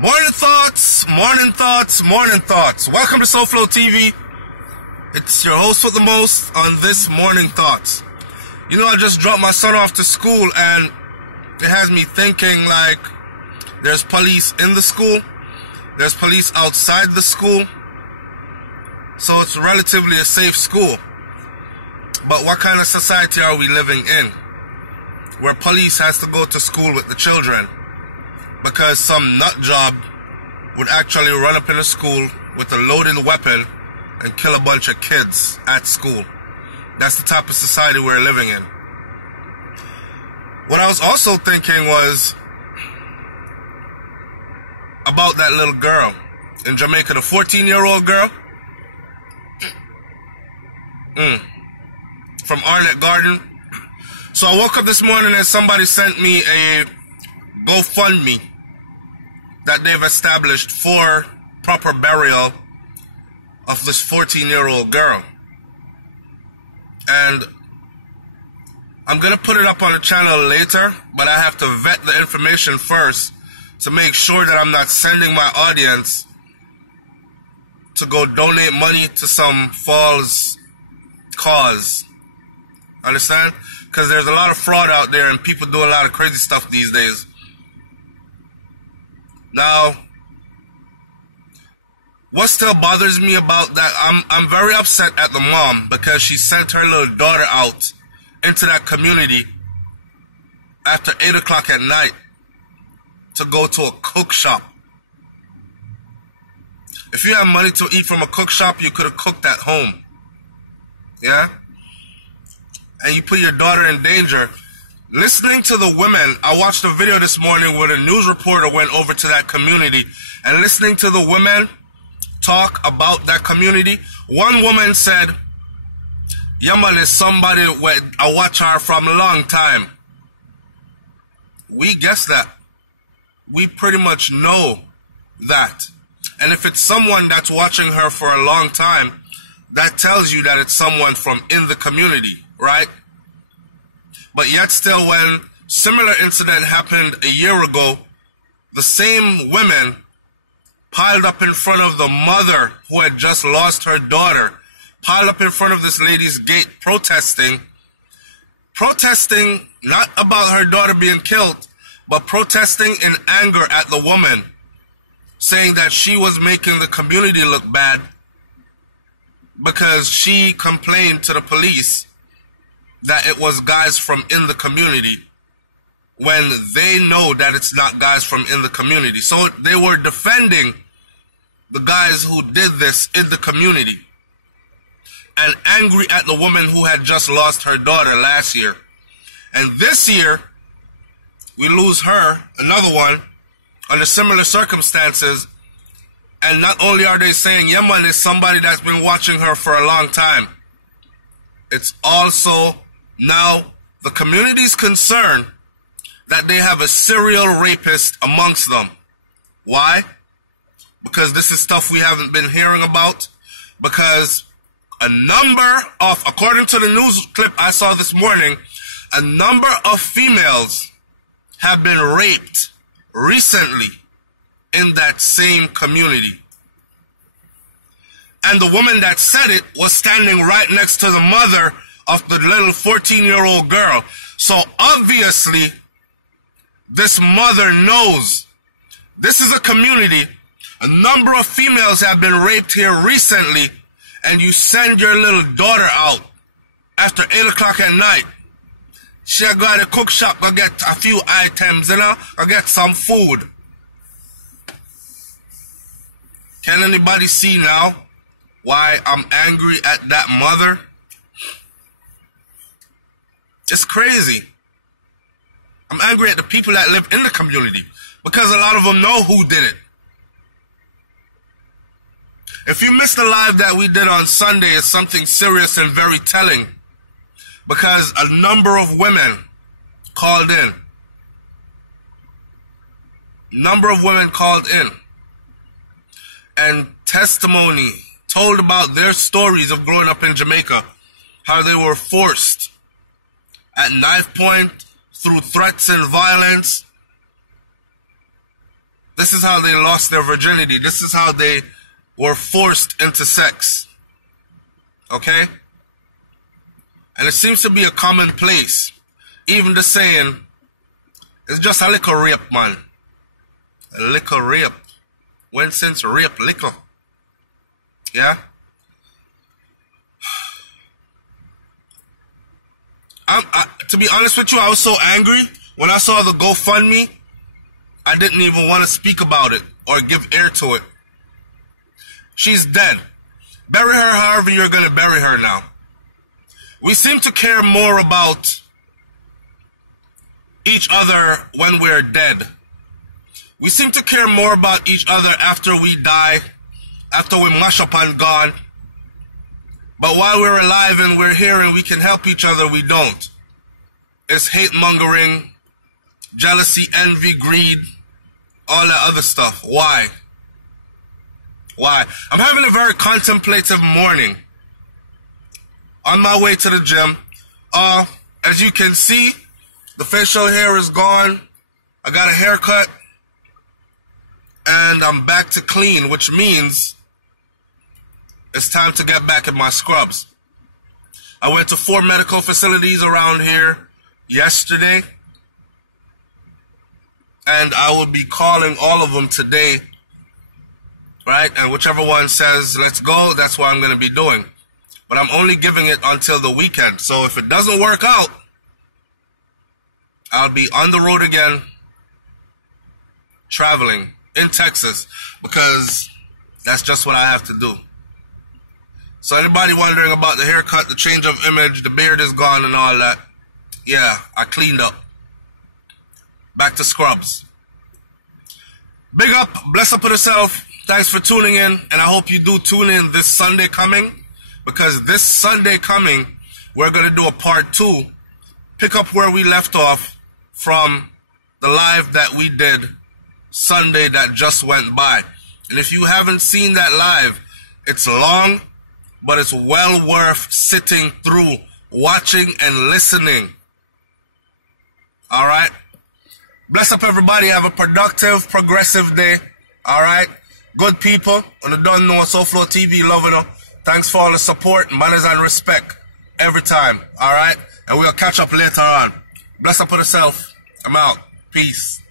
Morning thoughts, morning thoughts, morning thoughts. Welcome to SouFLoTV. It's your host with the most on this morning thoughts. You know, I just dropped my son off to school and it has me thinking like there's police in the school, there's police outside the school, so it's relatively a safe school. But what kind of society are we living in where police has to go to school with the children because some nut job would actually run up in a school with a loaded weapon and kill a bunch of kids at school? That's the type of society we're living in. What I was also thinking was about that little girl in Jamaica, the 14-year-old girl from Arnett Garden. So I woke up this morning and somebody sent me a GoFundMe that they've established for proper burial of this 14-year-old girl. And I'm going to put it up on the channel later, but I have to vet the information first to make sure that I'm not sending my audience to go donate money to some false cause. Understand? Because there's a lot of fraud out there and people do a lot of crazy stuff these days. Now, what still bothers me about that, I'm very upset at the mom because she sent her little daughter out into that community after 8 o'clock at night to go to a cook shop. If you have money to eat from a cook shop, you could have cooked at home. Yeah? And you put your daughter in danger. Listening to the women, I watched a video this morning where a news reporter went over to that community, and listening to the women talk about that community, one woman said, "Yaman is somebody I watch her from a long time." We guess that. We pretty much know that. And if it's someone that's watching her for a long time, that tells you that it's someone from in the community, right? But yet still, when similar incident happened a year ago, the same women piled up in front of the mother who had just lost her daughter, piled up in front of this lady's gate protesting not about her daughter being killed, but protesting in anger at the woman, saying that she was making the community look bad because she complained to the police that it was guys from in the community when they know that it's not guys from in the community. So they were defending the guys who did this in the community and angry at the woman who had just lost her daughter last year. And this year, we lose her, another one, under similar circumstances. And not only are they saying Yemen is somebody that's been watching her for a long time, it's also now the community's concern that they have a serial rapist amongst them. Why? Because this is stuff we haven't been hearing about. Because a number of, according to the news clip I saw this morning, a number of females have been raped recently in that same community. And the woman that said it was standing right next to the mother of the little 14-year-old girl. So obviously, this mother knows this is a community. A number of females have been raped here recently, and you send your little daughter out after 8 o'clock at night. She'll go to the cook shop, go get a few items, you know, or get some food. Can anybody see now why I'm angry at that mother? It's crazy. I'm angry at the people that live in the community because a lot of them know who did it. If you missed the live that we did on Sunday, it's something serious and very telling because a number of women called in. And testimony told about their stories of growing up in Jamaica, how they were forced at knife point through threats and violence. This This is how they lost their virginity. This is how they were forced into sex. Okay? And it seems to be a commonplace. Even the saying, it's just a little rape, man. A little rape. When since rape, little. Yeah? To be honest with you, I was so angry when I saw the GoFundMe, I didn't even want to speak about it or give air to it. She's dead. Bury her however you're going to bury her now. We seem to care more about each other when we're dead. We seem to care more about each other after we die, after we mash up and gone. But while we're alive and we're here and we can help each other, we don't. It's hate-mongering, jealousy, envy, greed, all that other stuff. Why? Why? I'm having a very contemplative morning on my way to the gym. As you can see, the facial hair is gone. I got a haircut. And I'm back to clean, which means it's time to get back in my scrubs. I went to 4 medical facilities around here yesterday. And I will be calling all of them today. Right? And whichever one says, let's go, that's what I'm going to be doing. But I'm only giving it until the weekend. So if it doesn't work out, I'll be on the road again, traveling in Texas, because that's just what I have to do. So anybody wondering about the haircut, the change of image, the beard is gone and all that, yeah, I cleaned up. Back to scrubs. Big up, bless up with yourself. Thanks for tuning in, and I hope you do tune in this Sunday coming, because this Sunday coming, we're going to do a part 2, pick up where we left off from the live that we did Sunday that just went by. And if you haven't seen that live, it's long, but it's well worth sitting through, watching and listening. All right? Bless up everybody. Have a productive, progressive day. All right? Good people. On the don't know, SouFLoTV, love it. Thanks for all the support, manners and respect every time. All right? And we'll catch up later on. Bless up with yourself. I'm out. Peace.